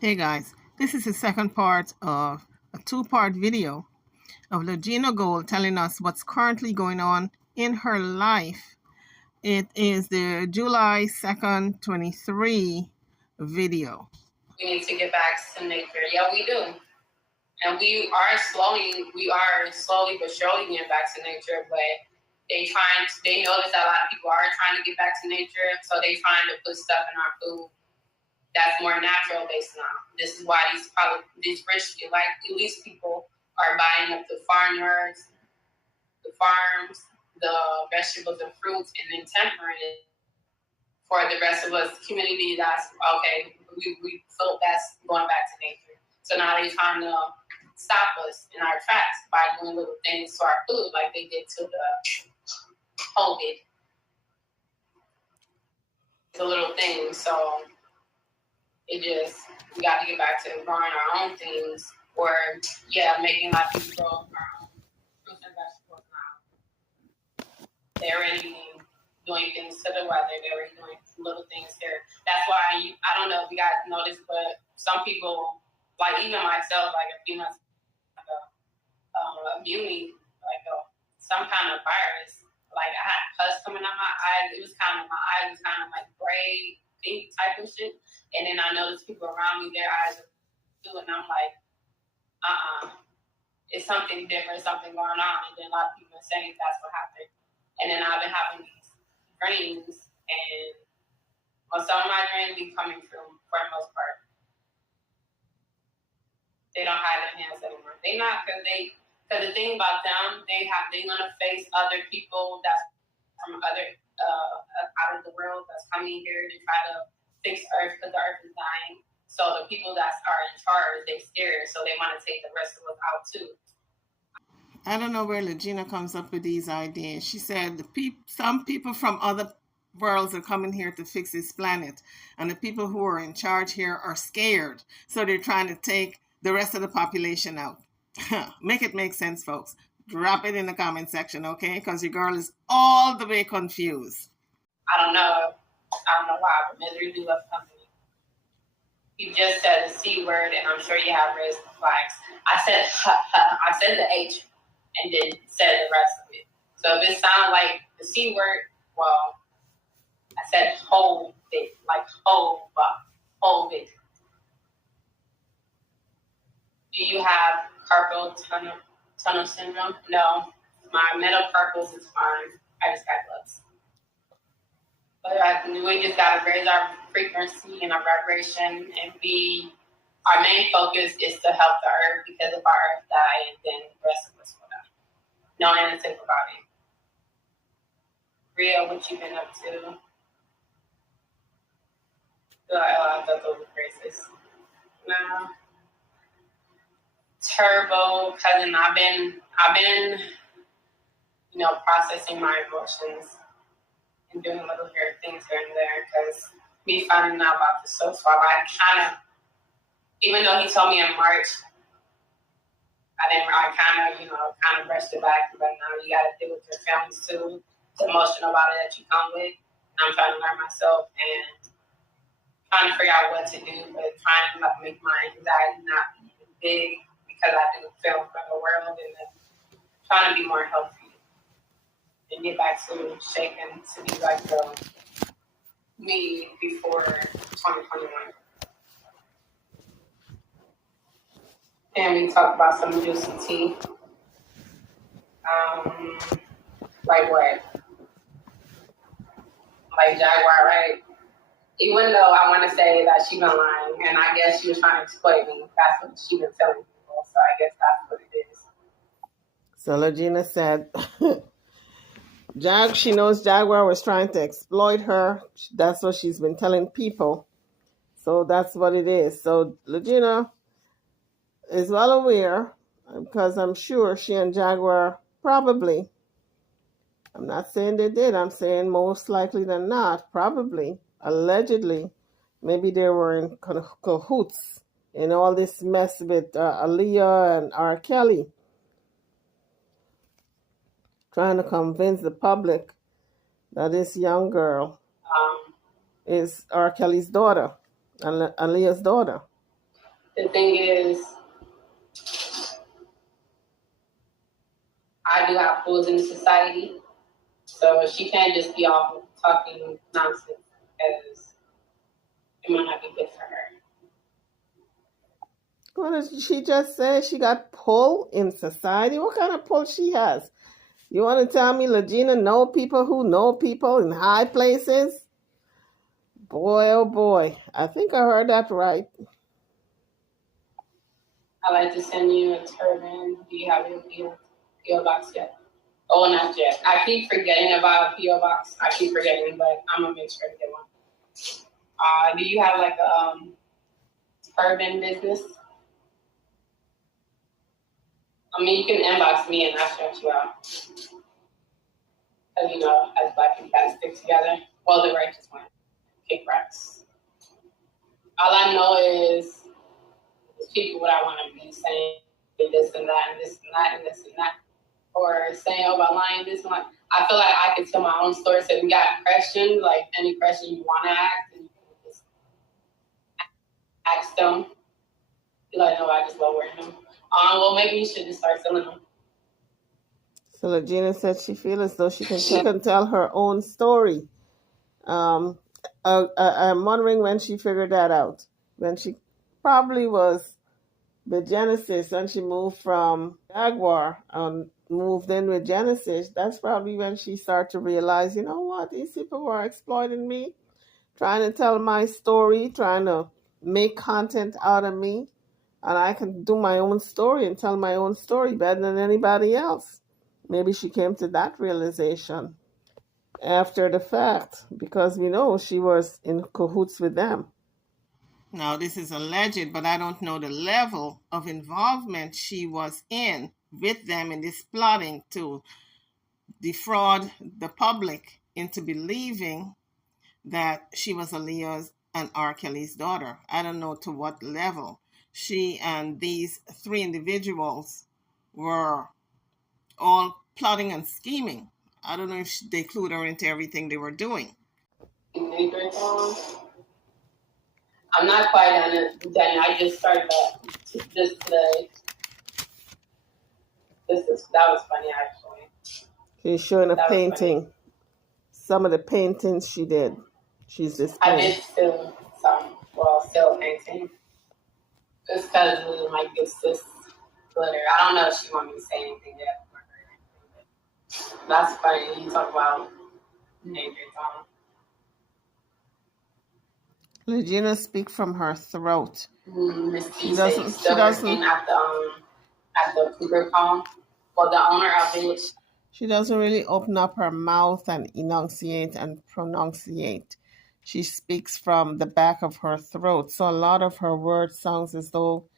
Hey guys, this is the second part of a two-part video of Lagena Gold telling us what's currently going on in her life. It is the July 2nd, 23 video. We need to get back to nature. Yeah, we do. And we are slowly but surely getting back to nature, but they notice that a lot of people are trying to get back to nature, so they trying to put stuff in our food that's more natural based now. This is why these rich elite people are buying up the farmers, the farms, the vegetables and fruits, and then tempering it for the rest of us community. That's okay. We feel that's going back to nature. So now they're trying to stop us in our tracks by doing little things to our food, like they did to the COVID. It's a little thing. So we got to get back to growing our own things, or making like people grow our own fruits and vegetables now. They're already doing things to the weather. They're already doing little things here. That's why I don't know if you guys noticed, but some people, like even myself, like a few months ago, immune, some kind of virus. Like I had pus coming out my eyes. My eyes was kind of like gray, pink type of shit. And then I noticed people around me, their eyes are too, and I'm like, it's something different, something going on. And then a lot of people are saying that's what happened. And then I've been having these dreams, and some of my dreams be coming true for the most part. They don't hide their hands anymore. They not, because the thing about them, they're gonna face other people that's from other out of the world that's coming here to try to fix Earth, because the Earth is dying. So the people that are in charge, they scared, so they want to take the rest of us out too. I don't know where Lagena comes up with these ideas. She said some people from other worlds are coming here to fix this planet, and the people who are in charge here are scared, so they're trying to take the rest of the population out. Make it make sense, folks. Drop it in the comment section, okay? Because your girl is all the way confused. I don't know why, but misery do love company. You just said the C word, and I'm sure you have raised flags. I said the H, and then said the rest of it. So if it sounded like the C word, well, I said hold it, like hold it. Do you have carpal tunnel syndrome? No, my metacarpals is fine. I just got gloves. But we just gotta raise our frequency and our vibration, and our main focus is to help the earth, because if our earth dies, then the rest of us will die. No anything about it. Ria, what you been up to? I thought those were phrases. No. Turbo, cousin. I've been, processing my emotions and doing little things here and there, because me finding out about the soul swap, I kind of, even though he told me in March, I kind of brushed it back, but now you got to deal with your families too. It's emotional about it that you come with. And I'm trying to learn myself and trying to figure out what to do, but trying to not make my anxiety not be big, because I do feel from the world, and then trying to be more healthy and get back to shaking to be like the me before 2021. And we talked about some juicy tea. Like what? Like Jaguar, right? Even though I want to say that she been lying, and I guess she was trying to exploit me. That's what she been telling people. So I guess that's what it is. So Lagena said, she knows Jaguar was trying to exploit her. That's what she's been telling people. So that's what it is. So Lagena is well aware, because I'm sure she and Jaguar probably, I'm not saying they did, I'm saying most likely than not, probably, allegedly, maybe they were in cahoots in all this mess with Aaliyah and R. Kelly, trying to convince the public that this young girl is R. Kelly's daughter, Aaliyah's daughter. The thing is, I do have pulls in society, so she can't just be off talking nonsense because it might not be good for her. What did she just say? She got pull in society? What kind of pull she has? You want to tell me Lagena know people who know people in high places? Boy, oh boy. I think I heard that right. I like to send you a turban. Do you have your PO box yet? Oh, not yet. I keep forgetting about a PO box. I keep forgetting, but I'm gonna make sure to get one. Do you have like a turban business? I mean, you can inbox me and I'll shout you out. Because, as Black people gotta stick together. Well, the righteous one. Kick racks. All I know is people what I want to be saying this and that and this and that and this and that. Or saying about lying this and that. I feel like I can tell my own story. So if you got questions, like any question you want to ask, and you can just ask them. Be like, no, I just love wearing them. Well, maybe you should just start selling them. So Lagena said she feels as though she can tell her own story. I'm wondering when she figured that out. When she probably was the Genesis, when she moved from Jaguar and moved in with Genesis, that's probably when she started to realize, you know what, these people were exploiting me, trying to tell my story, trying to make content out of me, and I can do my own story and tell my own story better than anybody else. Maybe she came to that realization after the fact, because we know she was in cahoots with them. Now, this is alleged, but I don't know the level of involvement she was in with them in this plotting to defraud the public into believing that she was Aaliyah's and R. Kelly's daughter. I don't know to what level. She and these three individuals were all plotting and scheming. I don't know if they clued her into everything they were doing. I'm not quite done. I just started this today. That was funny actually. She's showing a painting. Some of the paintings she did. She's displaying. I did still still painting. It's because of my good sis glitter. I don't know if she want me to say anything yet. That's funny. You talk about nature song. Lagena speak from her throat. She doesn't. She doesn't at the Cougar Palm. Well, the owner of it. She doesn't really open up her mouth and enunciate and pronunciate. She speaks from the back of her throat, so a lot of her words sounds as though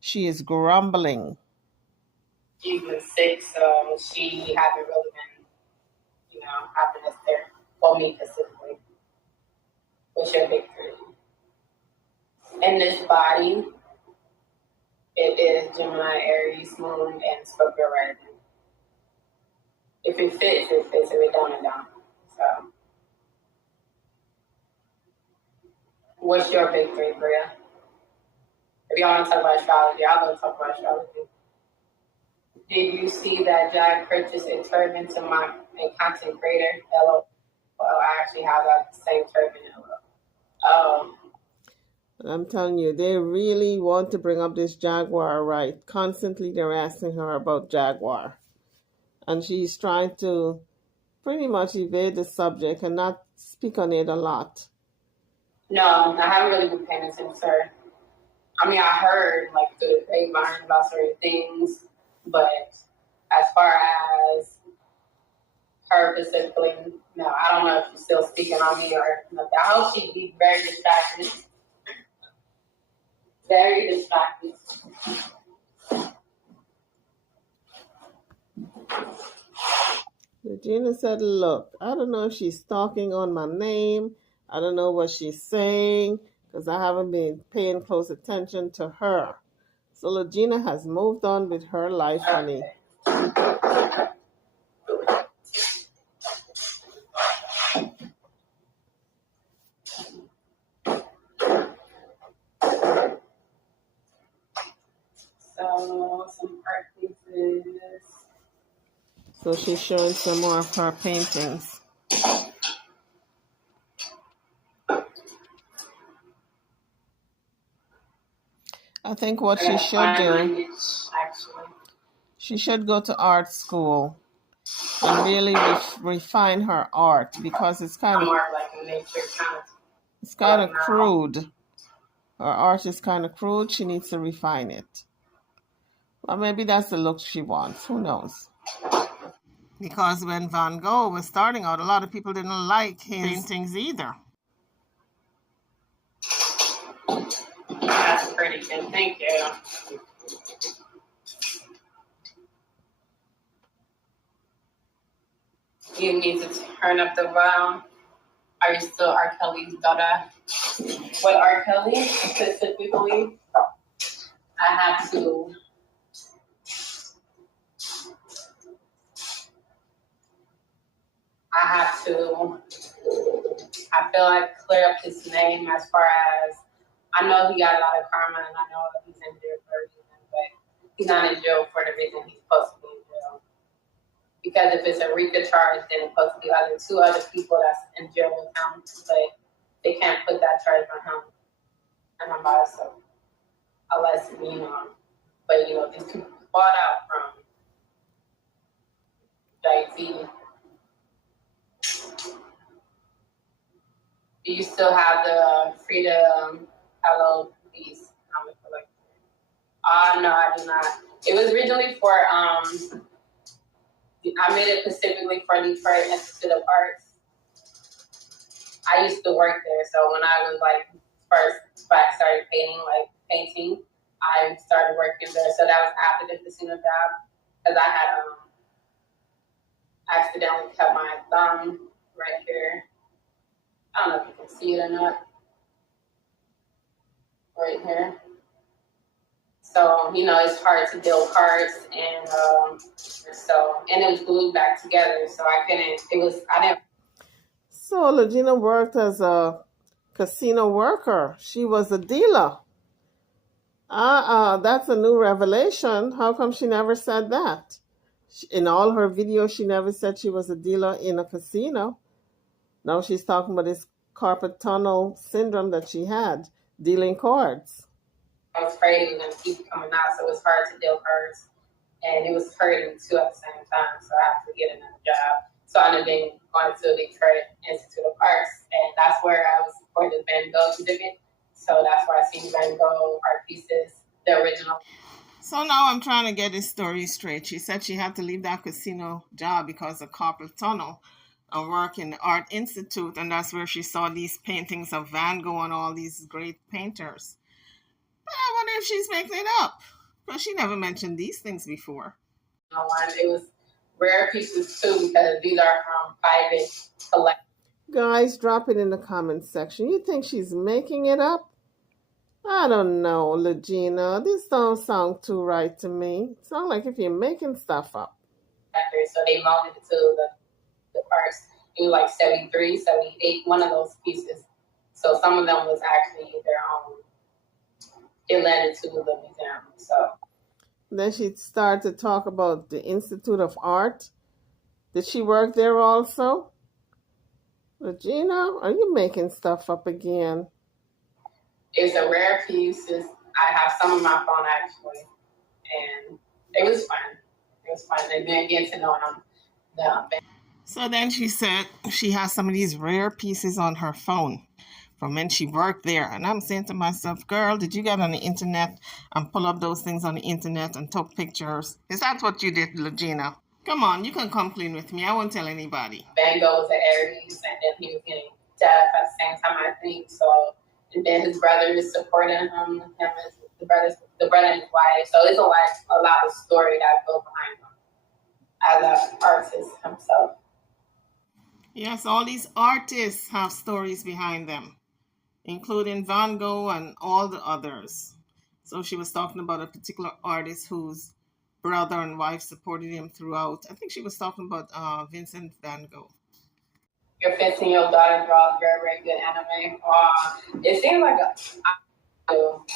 she is grumbling. She's been sick, so she hasn't really been, happiness there for me specifically. What's your victory? In this body, it is Gemini, Aries, Moon, and Scorpio rising. If it fits, it fits. If it don't, it don't. So, what's your victory, Bria? If y'all want to talk about astrology, I'll go talk about astrology. Did you see that Jack purchased a turban to my content creator? LOL. I actually have that same turban. LOL. I'm telling you, they really want to bring up this Jaguar right. Constantly they're asking her about Jaguar. And she's trying to pretty much evade the subject and not speak on it a lot. No, I haven't really been paying attention to her. I mean, I heard through the grapevine about certain things, but as far as her specifically, no, I don't know if she's still speaking on me or nothing. I hope she'd be very distracted. Very distracted. Regina said, look, I don't know if she's talking on my name. I don't know what she's saying because I haven't been paying close attention to her. So Regina has moved on with her life, honey. So some art pieces. So she's showing some more of her paintings. I think what she should do, she should go to art school and really refine her art, because it's kind of crude. Her art is kind of crude. She needs to refine it. Or maybe that's the look she wants. Who knows? Because when Van Gogh was starting out, a lot of people didn't like his paintings either. That's pretty good. Thank you. You need to turn up the volume. Are you still R. Kelly's daughter? What R. Kelly specifically? I have to. I feel like clear up his name as far as I know he got a lot of karma, and I know he's in jail for a reason, but he's not in jail for the reason he's supposed to be in jail. Because if it's a RICO charge, then it's supposed to be two other people that's in jail with him, but they can't put that charge on him and I'm also unless but these people bought out from GIPHY. Do you still have the Freedom Hello Peace comic collection? No, I do not. It was originally for I made it specifically for Detroit Institute of Arts. I used to work there, so when I was first started painting, I started working there. So that was after the casino job, because I had accidentally cut my thumb right here. I don't know if you can see it or not. Right here. So, it's hard to deal cards, and and it was glued back together, so I didn't. So Lagena worked as a casino worker. She was a dealer. That's a new revelation. How come she never said that? In all her videos, she never said she was a dealer in a casino. Now she's talking about this carpal tunnel syndrome that she had, dealing cards. I was afraid it was going to keep coming out, so it was hard to deal cards. And it was hurting too at the same time, so I had to get another job. So I ended up going to the Detroit Institute of Arts, and that's where I was for the Van Gogh exhibit. So that's where I seen Van Gogh art pieces, the original. So now I'm trying to get this story straight. She said she had to leave that casino job because of carpal tunnel and work in the Art Institute, and that's where she saw these paintings of Van Gogh and all these great painters. But I wonder if she's making it up, because she never mentioned these things before. It was rare pieces too, because these are from private collections. Guys, drop it in the comments section. You think she's making it up? I don't know, Lagena. This don't sound too right to me. It sounds like if you're making stuff up. So they loaned it to the parts. It was like 73, 78, one of those pieces. So some of them was actually their own. It led to the museum. So then she started to talk about the Institute of Art. Did she work there also? Lagena, are you making stuff up again? It's a rare piece. I have some on my phone actually, and it was fun. It was fun, and then getting to know them. So then she said she has some of these rare pieces on her phone from when she worked there. And I'm saying to myself, girl, did you get on the internet and pull up those things on the internet and took pictures? Is that what you did, Lagena? Come on, you can come clean with me. I won't tell anybody. Van Gogh was an Aries, and then he was getting deaf at the same time, I think. So, and then his brother is supporting him as the brother and his wife. So it's a lot of story that goes behind him as an artist himself. Yes, all these artists have stories behind them, including Van Gogh and all the others. So she was talking about a particular artist whose brother and wife supported him throughout. I think she was talking about Vincent Van Gogh. Your 15-year-old daughter draws very, very good anime. It seems like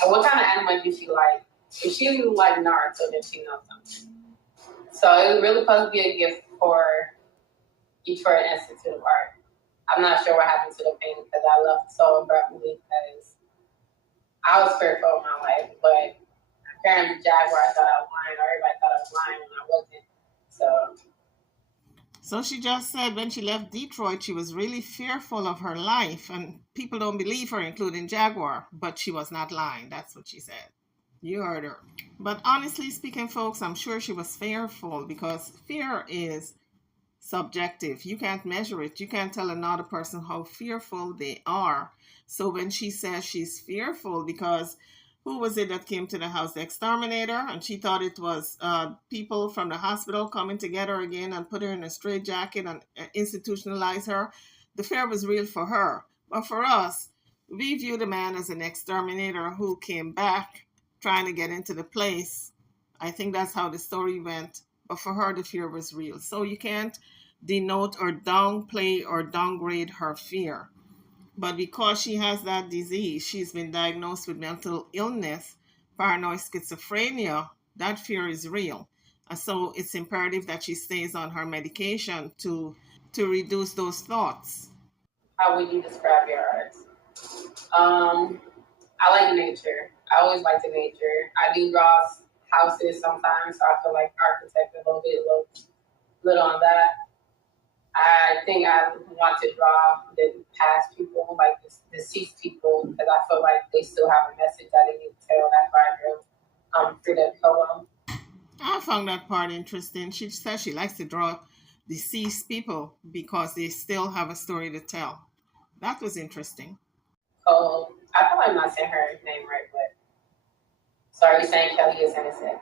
what kind of anime do she like? If she like Naruto, then she knows something. So it was really supposed to be a gift for Detroit Institute of Art. I'm not sure what happened to the painting because I left so abruptly because I was fearful of my life, but apparently Jaguar thought I was lying, or everybody thought I was lying when I wasn't. So she just said when she left Detroit, she was really fearful of her life, and people don't believe her, including Jaguar, but she was not lying. That's what she said. You heard her. But honestly speaking, folks, I'm sure she was fearful because fear is subjective. You can't measure it. You can't tell another person how fearful they are. So when she says she's fearful because who was it that came to the house? The exterminator, and she thought it was people from the hospital coming together again and put her in a straitjacket and institutionalize her. The fear was real for her. But for us, we view the man as an exterminator who came back trying to get into the place. I think that's how the story went. But for her, the fear was real. So you can't denote or downplay or downgrade her fear. But because she has that disease, she's been diagnosed with mental illness, paranoid schizophrenia, that fear is real. And so it's imperative that she stays on her medication to reduce those thoughts. How would you describe your art? I like nature. I always like the nature. I do draw houses sometimes, so I feel like architect a little on that. I think I want to draw the past people, like the deceased people, because I feel like they still have a message that they need to tell. That's why I drew Frida Kahlo. I found that part interesting. She says she likes to draw deceased people because they still have a story to tell. That was interesting. Kahlo. I feel like I'm not saying her name right, but sorry, you're saying Kelly is innocent.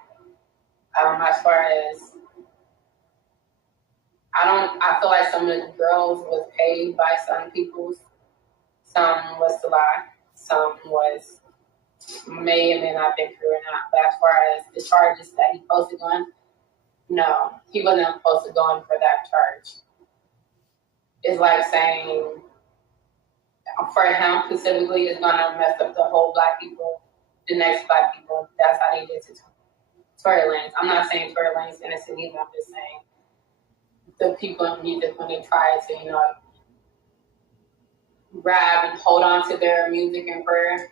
As far as I feel like some of the girls was paid by some people. Some was to lie. Some was may or may not been true or not. But as far as the charges that he posted on, no, he wasn't supposed to go in for that charge. It's like saying for him specifically, it's gonna mess up the whole black people, the next black people. That's how they did to Tory Lanez. I'm not saying Tory Lanez innocent either. I'm just saying the people in music when they try to, grab and hold on to their music and prayer.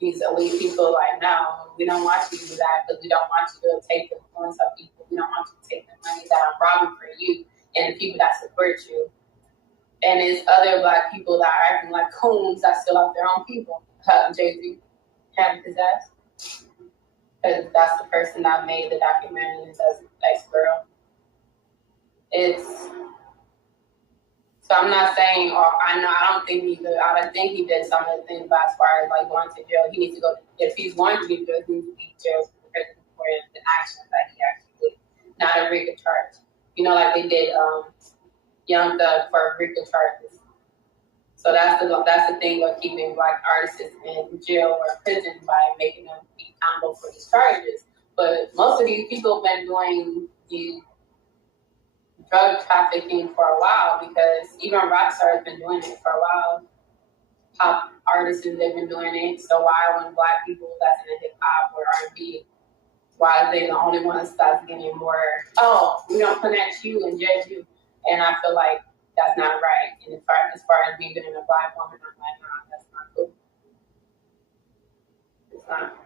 These elite people like, no, we don't want you to do that because we don't want you to take the influence of people. We don't want you to take the money that I'm robbing for you and the people that support you. And it's other black people that are acting like coons that still have their own people. Jay-Z having his ass. Because that's the person that made the documentary as ex-girl. So I'm not saying, or I don't think he did. I don't think he did some of the things, but as far as like going to jail, he needs to go. If he's going to be jail, he needs to be jail for the actions that he actually did, not a RICO charge. Like they did Young Thug for RICO charges. So that's the thing with keeping black artists in jail or prison by making them be accountable for these charges. But most of these people have been doing the drug trafficking for a while because even rock stars been doing it for a while. Pop artists they've been doing it. So why when black people that's in hip hop or R&B, why are they the only ones that's getting more? Oh, we don't connect you and judge you, and I feel like that's not right. And as far as me being a black woman, I'm like, nah, that's not cool. It's not.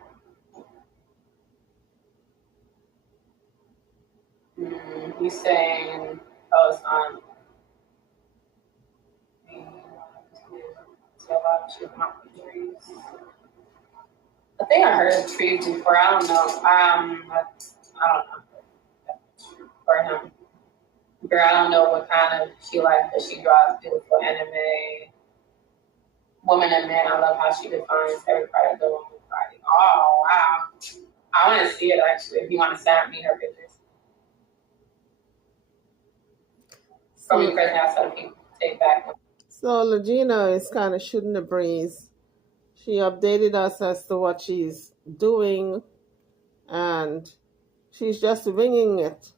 You saying, oh, it's on. I think I heard of trees before. I don't know. I don't know for him. Girl, I don't know what kind of she likes, but she draws beautiful anime. Woman and man, I love how she defines every part of the woman's body. Oh wow! I want to see it actually. If you want to send me her pictures, from me present outside people take back. So Lagena is kind of shooting the breeze. She updated us as to what she's doing, and she's just winging it.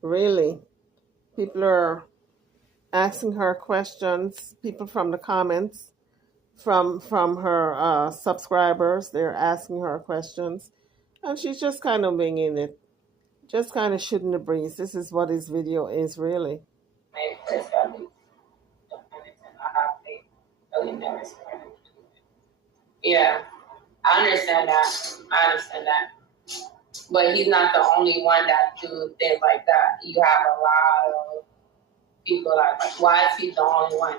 Really, people are asking her questions. People from the comments, from her subscribers, they're asking her questions, And she's just kind of winging it, just kind of shooting the breeze. This is what his video is really. Yeah, I understand that. I understand that. But he's not the only one that do things like that. You have a lot of people like why is he the only one?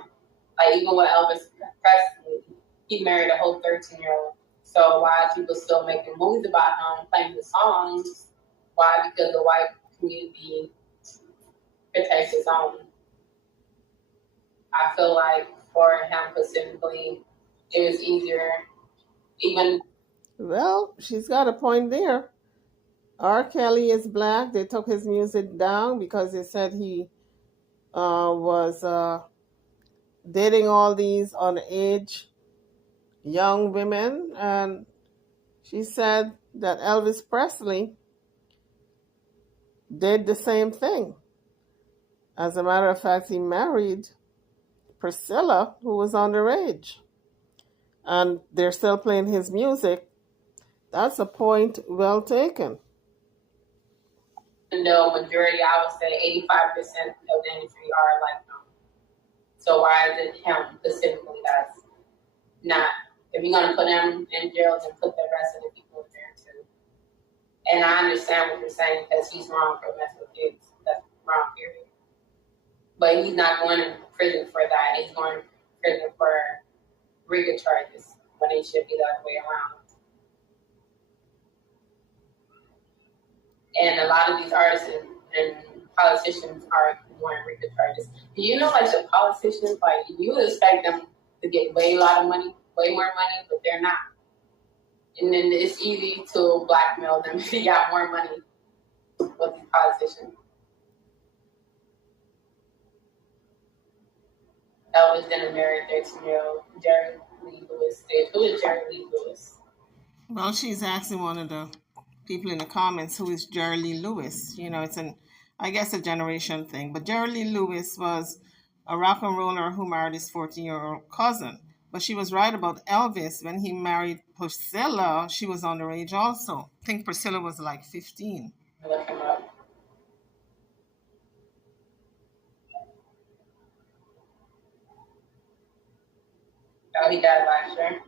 Like even with Elvis Presley, he married a whole 13-year-old. So why are people still making movies about him, playing the songs? Why? Because the white community protects his own. I feel like for him specifically, it was easier. Even Well, she's got a point there. R. Kelly is black. They took his music down because they said he was dating all these underage young women. And she said that Elvis Presley did the same thing. As a matter of fact, he married Priscilla, who was underage. And they're still playing his music. That's a point well taken. the majority, I would say 85% of the industry are like him. So why is it him specifically that's not? If you're gonna put him in jail, then put the rest of the people in there too. And I understand what you're saying because he's wrong for messing with kids. That's wrong, period. But he's not going to prison for that. He's going to prison for RICO charges when it should be the other way around. And a lot of these artists and politicians are doing RICO charges. Do you know, like the politicians, like you would expect them to get way more money, but they're not. And then it's easy to blackmail them if you got more money with these politicians. Elvis then married 13-year-old Jerry Lee Lewis. Who is Jerry Lee Lewis? Well, she's asking one of the people in the comments who is Jerry Lee Lewis. You know, I guess, a generation thing. But Jerry Lee Lewis was a rock and roller who married his 14-year-old cousin. But she was right about Elvis. When he married Priscilla, she was underage also. I think Priscilla was like 15. Look him up. Oh, he died last year.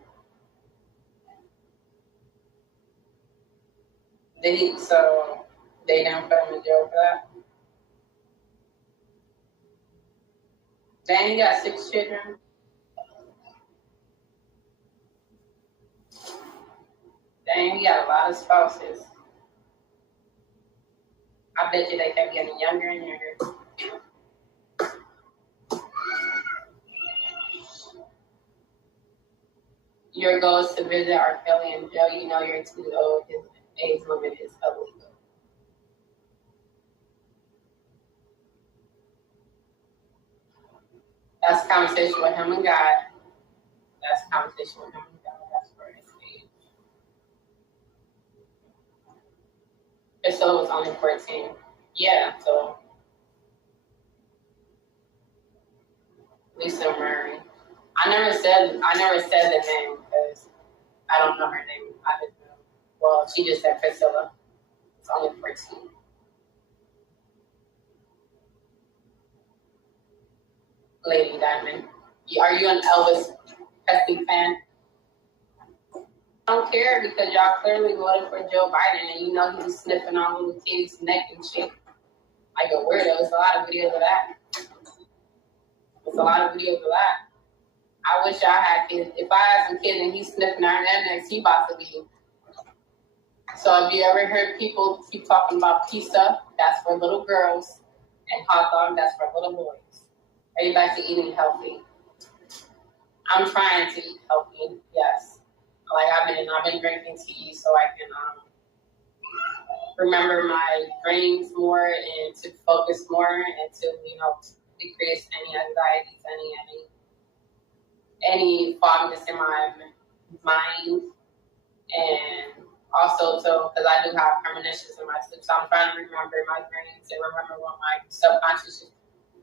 So they didn't put him in jail for that? Then he got 6 children. Dang, he got a lot of spouses. I bet you they kept getting younger and younger. Your goal is to visit R. Kelly in jail. You know you're too old. His age limit is illegal. That's a conversation with him and God. That's a conversation with him and God. That's for his age. Priscilla was only 14. Yeah, so Lisa Murray. I never said the name because I don't know her name. I didn't know. Well, she just said Priscilla. It's only 14. Lady Diamond. Are you an Elvis Presley fan? I don't care because y'all clearly voted for Joe Biden and you know he was sniffing on little kids' neck and shit. Like a weirdo. It's a lot of videos of that. It's a lot of videos of that. I wish I had kids. If I had some kids and he's sniffing our necks, he about to be. So have you ever heard people keep talking about pizza? That's for little girls. And hot dog, that's for little boys. Are you back to eating healthy? I'm trying to eat healthy, yes. Like I've been drinking tea so I can remember my dreams more and to focus more and to, decrease any anxieties, any fogginess in my mind, and also because I do have premonitions in my sleep, so I'm trying to remember my dreams and remember what my subconscious,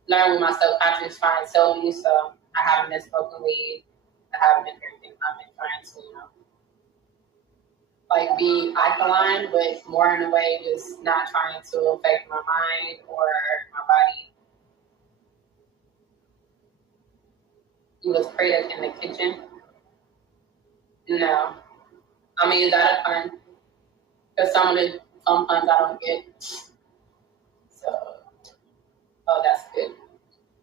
learn what my subconscious trying to tell me. So I haven't been smoking weed, I haven't been drinking, I've been trying to, like be alkaline, but more in a way just not trying to affect my mind or my body. You was prayed in the kitchen? No. I mean, is that a pun? Because some puns I don't get. So, oh, that's good.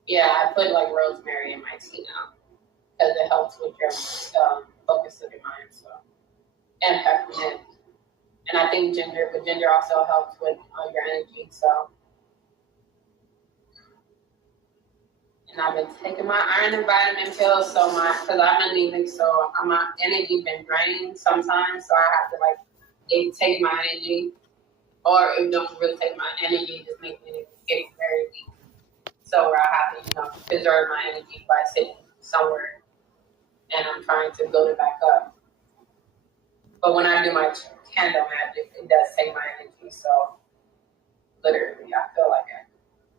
Yeah, I put like rosemary in my tea now because it helps with your focus of your mind. So, and peppermint, and I think ginger, but ginger also helps with your energy. So, and I've been taking my iron and vitamin pills so much because I'm anemic, so my energy been drained sometimes. So I have to like it take my energy, or it don't really take my energy, just make me get very weak. So where I have to, preserve my energy by sitting somewhere, and I'm trying to build it back up. But when I do my candle magic, it does take my energy. So literally, I feel like I'm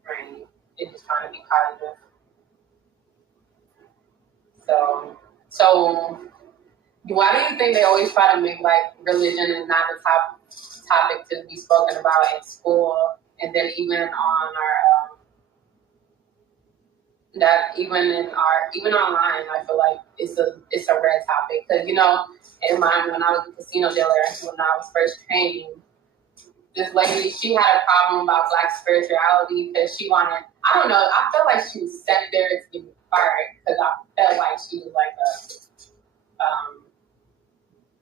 drained. It's just trying to be positive. So why do you think they always try to make like religion is not the top topic to be spoken about in school, and then even on our even online, I feel like it's a red topic because when I was a casino dealer, when I was first training, this lady, she had a problem about Black spirituality because she wanted, I don't know, I felt like she was sent there to get fired because I felt like she was like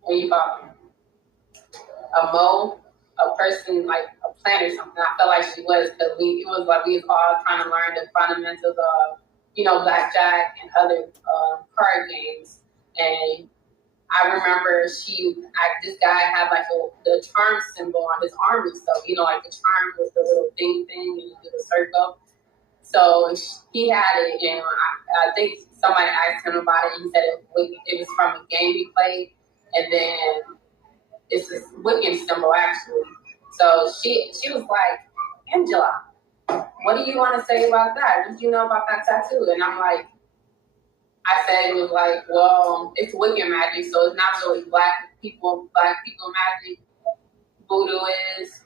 what do you call them? A mole, a person, like a plant or something. I felt like she was because it was like we was all trying to learn the fundamentals of, blackjack and other card games. And I remember this guy had like the charm symbol on his arm and stuff, like the charm with the little thing, and you do the circle. So he had it, and I think somebody asked him about it. He said it was from a game he played, and then it's this Wiccan symbol actually. So she was like, Angela, what do you want to say about that? What do you know about that tattoo? And I'm like, I said it was like, well, it's Wiccan magic, so it's not really black people magic. Hoodoo is,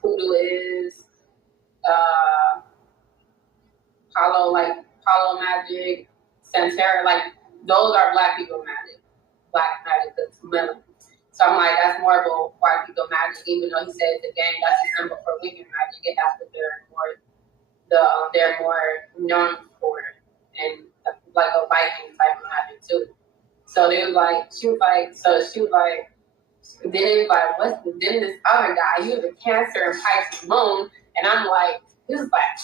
Palo magic, Santeria, like those are black people magic. Black magic, that's women. So I'm like, that's more of a white people magic, even though he said it's a gang, that's a symbol for Wiccan magic, and that's what they're more known for, and like a Viking type of magic too. So she was like, then it was like, then this other guy, he was a Cancer and Pisces moon, and I'm like, he was like,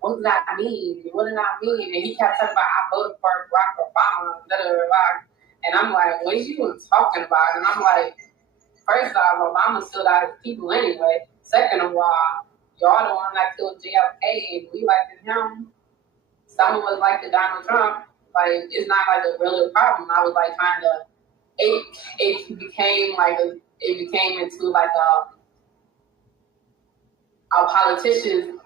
what does that mean? What does that mean? And he kept talking about, I voted for Barack Obama, blah, blah, blah. And I'm like, what are you even talking about? And I'm like, first off, Obama still got his people anyway. Second of all, y'all the one that killed JFK, and we like him. Some of us like the Donald Trump. Like, it's not like a real problem. I was like trying to, it became into like a politician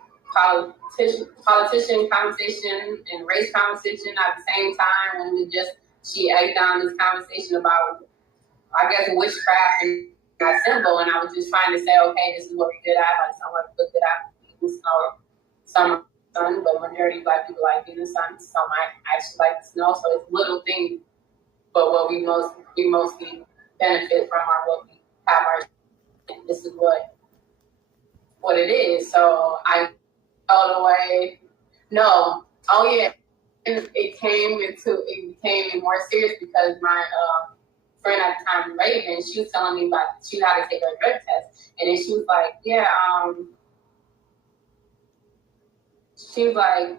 conversation and race conversation at the same time, when she egged down this conversation about, I guess, witchcraft and that symbol, and I was just trying to say, okay, this is what we did at, like someone looked it up, some sun, but majority of black people like being in the sun, some actually like the snow, so it's little things, but what we mostly benefit from are what we have this is what it is. So I all the way, no, oh yeah, it became more serious because my friend at the time, Raven, she was telling me about she had to take her drug test, and then she was like, she was like,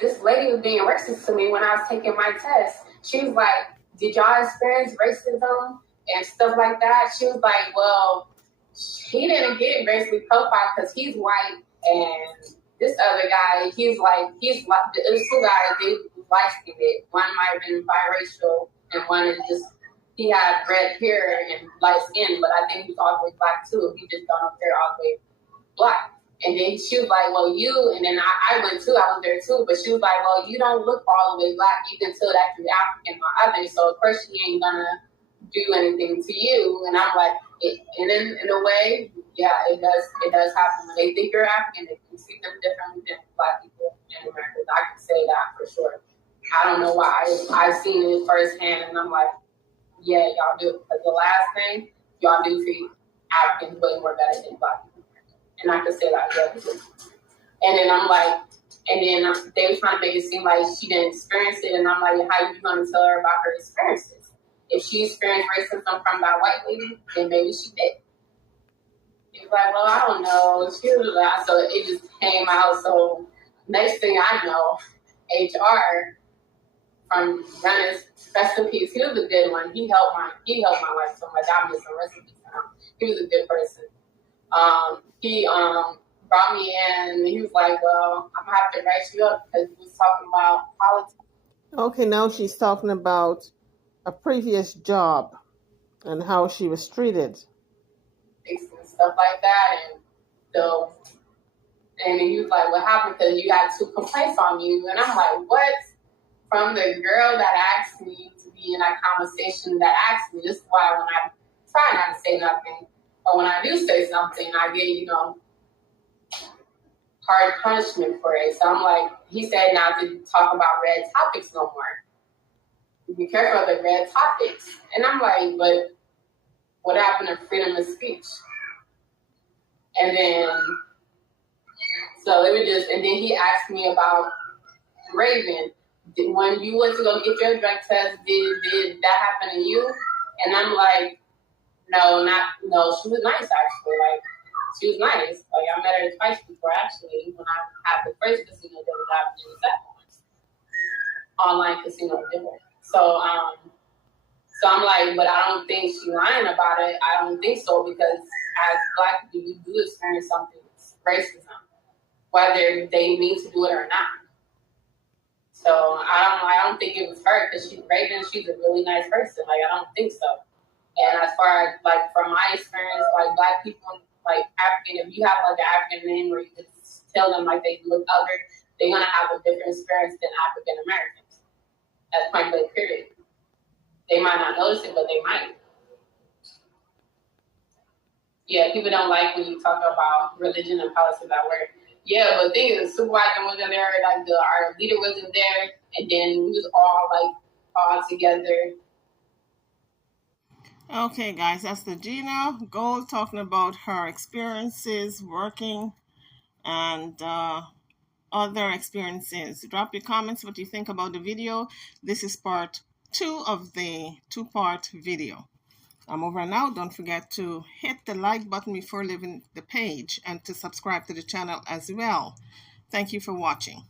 this lady was being racist to me when I was taking my test. She was like, did y'all experience racism and stuff like that? She was like, well, he didn't get racially profiled because he's white, and this other guy, he's like, there's two guys, they light-skinned. One might have been biracial, and one is just, he had red hair and light skin, but I think he's all the way black too. He just don't appear all the way black. And then she was like, well, and then I went too, I was there too, but she was like, well, you don't look all the way black, you can tell that you're African or other, so of course she ain't gonna do anything to you. And I'm like, and in a way, yeah, it does happen. When they think you're African, they can see them differently than Black people in America. I can say that for sure. I don't know why. I've seen it firsthand, and I'm like, yeah, y'all do. Because the last thing, y'all do treat Africans way more better than Black people. And I can say that, yeah. And then I'm like, and then they were trying to make it seem like she didn't experience it. And I'm like, how you going to tell her about her experiences? If she experienced racism from that white lady, then maybe she did. He was like, well, I don't know. She was like, so it just came out. So next thing I know, HR from Rennes, rest in peace. He was a good one. He helped my life so much. I miss him. Rest in peace. He was a good person. He brought me in, and he was like, well, I'm going to have to write you up because he was talking about politics. Okay, now she's talking about a previous job and how she was treated. And stuff like that. And he was like, what happened? Because you had 2 complaints on you. And I'm like, what? From the girl that asked me to be in that conversation that asked me. This is why when I try not to say nothing, or when I do say something, I get, hard punishment for it. So I'm like, he said not to talk about red topics no more. Be careful of the red topics. And I'm like, but what happened to freedom of speech? And then, so it was just, and then he asked me about Raven. When you went to go get your drug test, did that happen to you? And I'm like, no, she was nice actually. Like, she was nice. Like, I met her twice before actually when I had the first casino that was happening in the second one. Online casino dinner. So I'm like, but I don't think she's lying about it. I don't think so because as Black people, we do experience something racism, whether they mean to do it or not. So I don't think it was her because Raven, she's a really nice person. Like, I don't think so. And as far as like from my experience, like Black people, like African, if you have like an African name where you can tell them like they look other, they're gonna have a different experience than African Americans. That's point blank period. They might not notice it, but they might. Yeah, people don't like when you talk about religion and politics at work. Yeah, but the thing is, the supervisor wasn't there, like our leader wasn't there, and then we was all together. Okay, guys, that's Lagena Gold talking about her experiences working and other experiences. Drop your comments what you think about the video. This is part 2 of the 2-part video. I'm over and out. Don't forget to hit the like button before leaving the page and to subscribe to the channel as well. Thank you for watching.